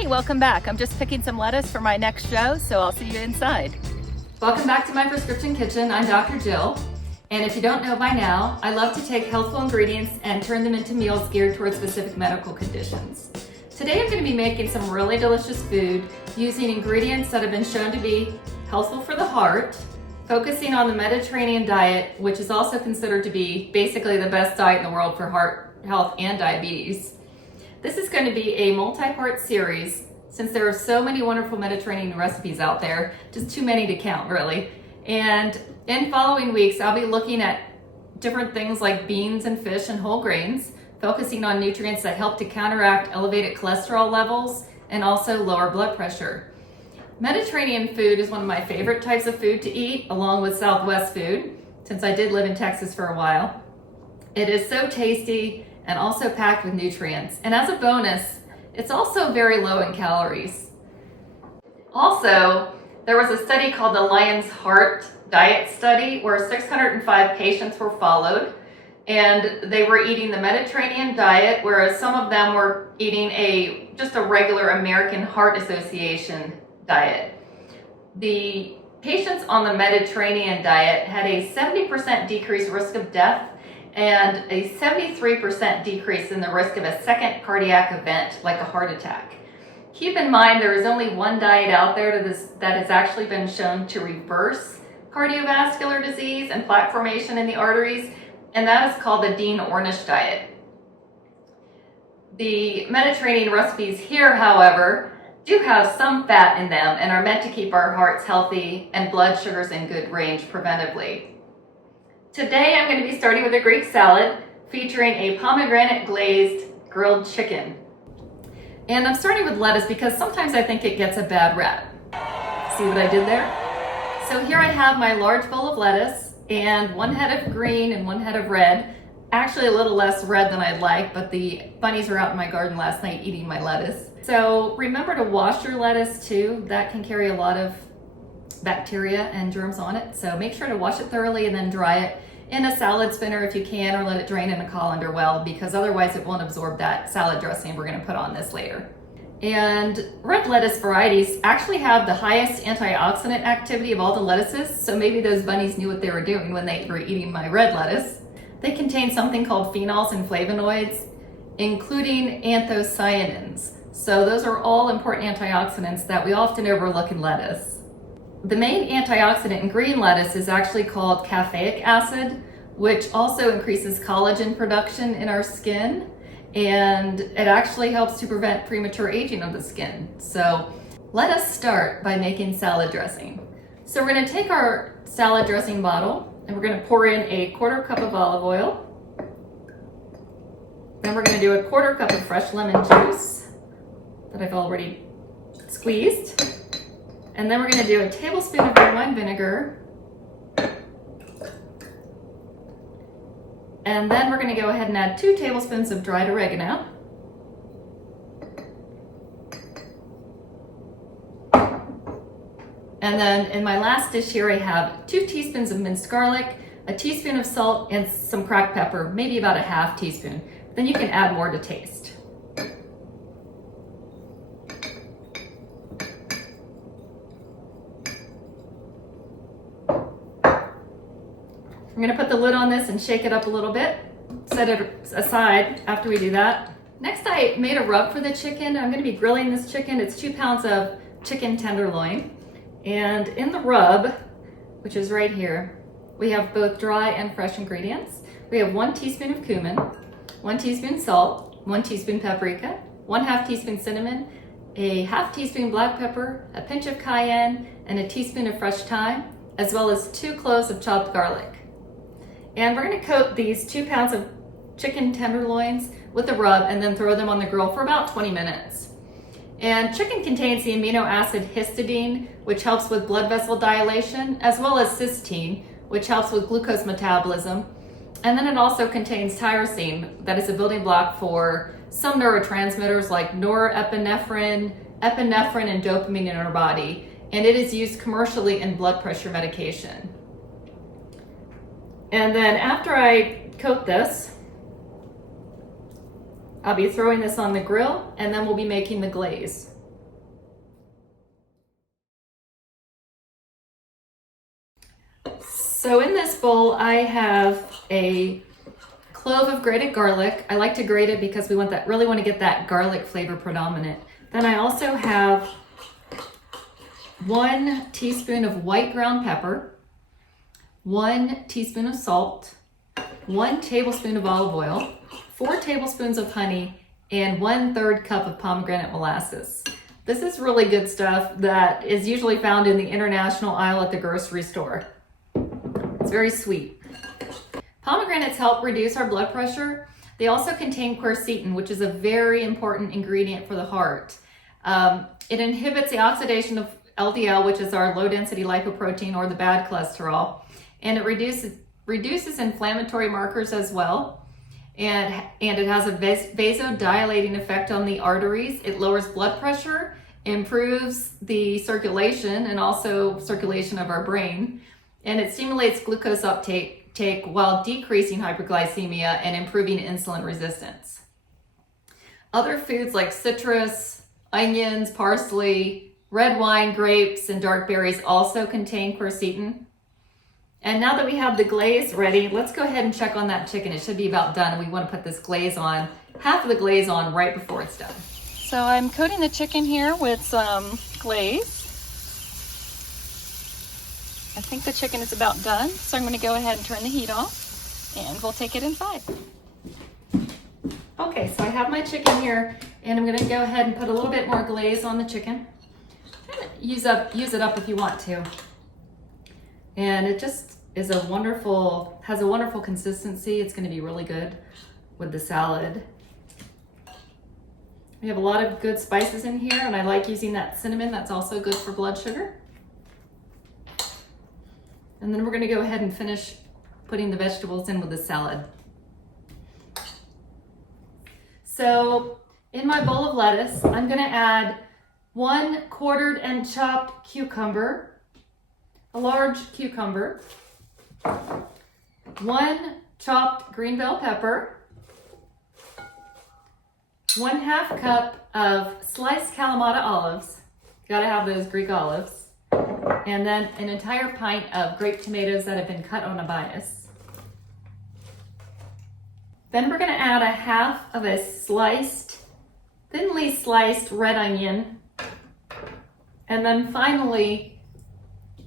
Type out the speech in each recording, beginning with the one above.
Hey, welcome back. I'm just picking some lettuce for my next show, so I'll see you inside. Welcome back to my prescription kitchen. I'm Dr. Jill, and if you don't know by now, I love to take healthful ingredients and turn them into meals geared towards specific medical conditions. Today I'm going to be making some really delicious food using ingredients that have been shown to be healthful for the heart, focusing on the Mediterranean diet, which is also considered to be basically the best diet in the world for heart health and diabetes. This is going to be a multi-part series since there are so many wonderful Mediterranean recipes out there, just too many to count really. And in following weeks, I'll be looking at different things like beans and fish and whole grains, focusing on nutrients that help to counteract elevated cholesterol levels and also lower blood pressure. Mediterranean food is one of my favorite types of food to eat, along with Southwest food, since I did live in Texas for a while. It is so tasty and also packed with nutrients. And as a bonus, it's also very low in calories. Also, there was a study called the Lion's Heart Diet Study where 605 patients were followed, and they were eating the Mediterranean diet, whereas some of them were eating just a regular American Heart Association diet. The patients on the Mediterranean diet had a 70% decreased risk of death and a 73% decrease in the risk of a second cardiac event like a heart attack. Keep in mind there is only one diet out there that has actually been shown to reverse cardiovascular disease and plaque formation in the arteries, and that is called the Dean Ornish diet. The Mediterranean recipes here, however, do have some fat in them and are meant to keep our hearts healthy and blood sugars in good range preventively. Today I'm going to be starting with a Greek salad featuring a pomegranate glazed grilled chicken. And I'm starting with lettuce because sometimes I think it gets a bad rap. See what I did there? So here I have my large bowl of lettuce and 1 head of green and 1 head of red. Actually a little less red than I'd like, but the bunnies were out in my garden last night eating my lettuce. So remember to wash your lettuce too. That can carry a lot of bacteria and germs on it. So make sure to wash it thoroughly and then dry it in a salad spinner if you can, or let it drain in a colander well, because otherwise it won't absorb that salad dressing we're going to put on this later. And red lettuce varieties actually have the highest antioxidant activity of all the lettuces, so maybe those bunnies knew what they were doing when they were eating my red lettuce. They contain something called phenols and flavonoids, including anthocyanins. So those are all important antioxidants that we often overlook in lettuce. The main antioxidant in green lettuce is actually called caffeic acid, which also increases collagen production in our skin, and it actually helps to prevent premature aging of the skin. So let us start by making salad dressing. So we're going to take our salad dressing bottle and we're going to pour in a 1/4 cup of olive oil. Then we're going to do a 1/4 cup of fresh lemon juice that I've already squeezed. And then we're going to do a tablespoon of red wine vinegar. And then we're going to go ahead and add 2 tablespoons of dried oregano. And then in my last dish here, I have 2 teaspoons of minced garlic, a teaspoon of salt, and some cracked pepper, maybe about a 1/2 teaspoon. Then you can add more to taste. I'm going to put the lid on this and shake it up a little bit. Set it aside after we do that. Next, I made a rub for the chicken. I'm going to be grilling this chicken. It's 2 pounds of chicken tenderloin. And in the rub, which is right here, we have both dry and fresh ingredients. We have 1 teaspoon of cumin, 1 teaspoon salt, 1 teaspoon paprika, 1/2 teaspoon cinnamon, a 1/2 teaspoon black pepper, a pinch of cayenne, and a teaspoon of fresh thyme, as well as 2 cloves of chopped garlic. And we're going to coat these 2 pounds of chicken tenderloins with the rub and then throw them on the grill for about 20 minutes. And chicken contains the amino acid histidine, which helps with blood vessel dilation, as well as cysteine, which helps with glucose metabolism. And then it also contains tyrosine, that is a building block for some neurotransmitters like norepinephrine, epinephrine, and dopamine in our body. And it is used commercially in blood pressure medication. And then after I coat this, I'll be throwing this on the grill, and then we'll be making the glaze. So in this bowl, I have a clove of grated garlic. I like to grate it because we really want to get that garlic flavor predominant. Then I also have 1 teaspoon of white ground pepper, 1 teaspoon of salt, 1 tablespoon of olive oil, 4 tablespoons of honey, and 1/3 cup of pomegranate molasses. This is really good stuff that is usually found in the international aisle at the grocery store. It's very sweet. Pomegranates help reduce our blood pressure. They also contain quercetin, which is a very important ingredient for the heart. It inhibits the oxidation of LDL, which is our low density lipoprotein or the bad cholesterol, and it reduces inflammatory markers as well. And it has a vasodilating effect on the arteries. It lowers blood pressure, improves the circulation and also circulation of our brain, and it stimulates glucose uptake while decreasing hyperglycemia and improving insulin resistance. Other foods like citrus, onions, parsley, red wine, grapes, and dark berries also contain quercetin. And now that we have the glaze ready, let's go ahead and check on that chicken. It should be about done, and we want to put this glaze on, half of the glaze on right before it's done. So I'm coating the chicken here with some glaze. I think the chicken is about done, so I'm going to go ahead and turn the heat off, and we'll take it inside. Okay, so I have my chicken here, and I'm going to go ahead and put a little bit more glaze on the chicken. Use it up if you want to. And it just is has a wonderful consistency. It's going to be really good with the salad. We have a lot of good spices in here, and I like using that cinnamon. That's also good for blood sugar. And then we're going to go ahead and finish putting the vegetables in with the salad. So in my bowl of lettuce, I'm going to add 1 quartered and chopped cucumber, a large cucumber, 1 chopped green bell pepper, 1/2 cup of sliced Kalamata olives. Gotta have those Greek olives. And then an entire pint of grape tomatoes that have been cut on a bias. Then we're gonna add 1/2 of a thinly sliced red onion. And then finally,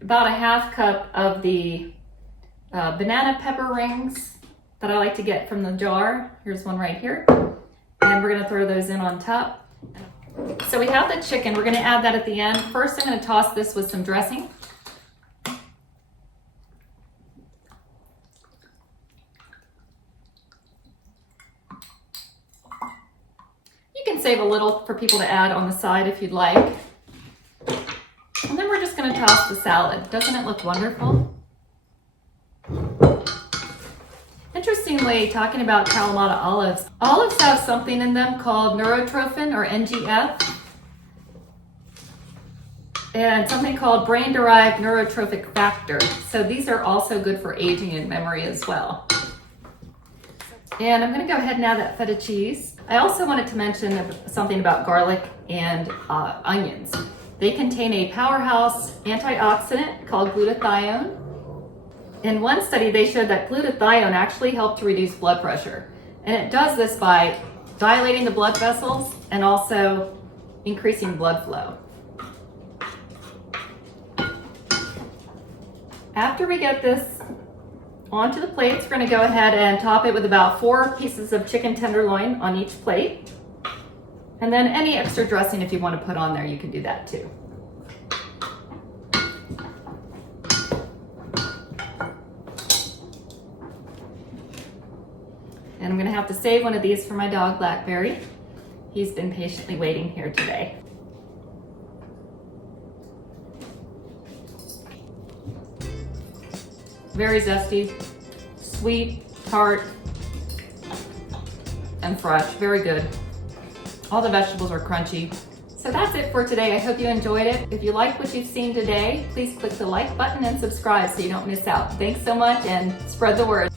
about 1/2 cup of the banana pepper rings that I like to get from the jar. Here's one right here. And we're gonna throw those in on top. So we have the chicken, we're gonna add that at the end. First, I'm gonna toss this with some dressing. You can save a little for people to add on the side if you'd like. And then we're just gonna toss the salad. Doesn't it look wonderful? Interestingly, talking about Kalamata olives have something in them called neurotrophin or NGF, and something called brain-derived neurotrophic factor. So these are also good for aging and memory as well. And I'm gonna go ahead and add that feta cheese. I also wanted to mention something about garlic and onions. They contain a powerhouse antioxidant called glutathione. In one study, they showed that glutathione actually helped to reduce blood pressure. And it does this by dilating the blood vessels and also increasing blood flow. After we get this onto the plates, we're gonna go ahead and top it with about 4 pieces of chicken tenderloin on each plate. And then any extra dressing if you want to put on there, you can do that too. And I'm gonna have to save one of these for my dog, Blackberry. He's been patiently waiting here today. Very zesty, sweet, tart, and fresh, very good. All the vegetables are crunchy. So that's it for today. I hope you enjoyed it. If you like what you've seen today, please click the like button and subscribe so you don't miss out. Thanks so much and spread the word.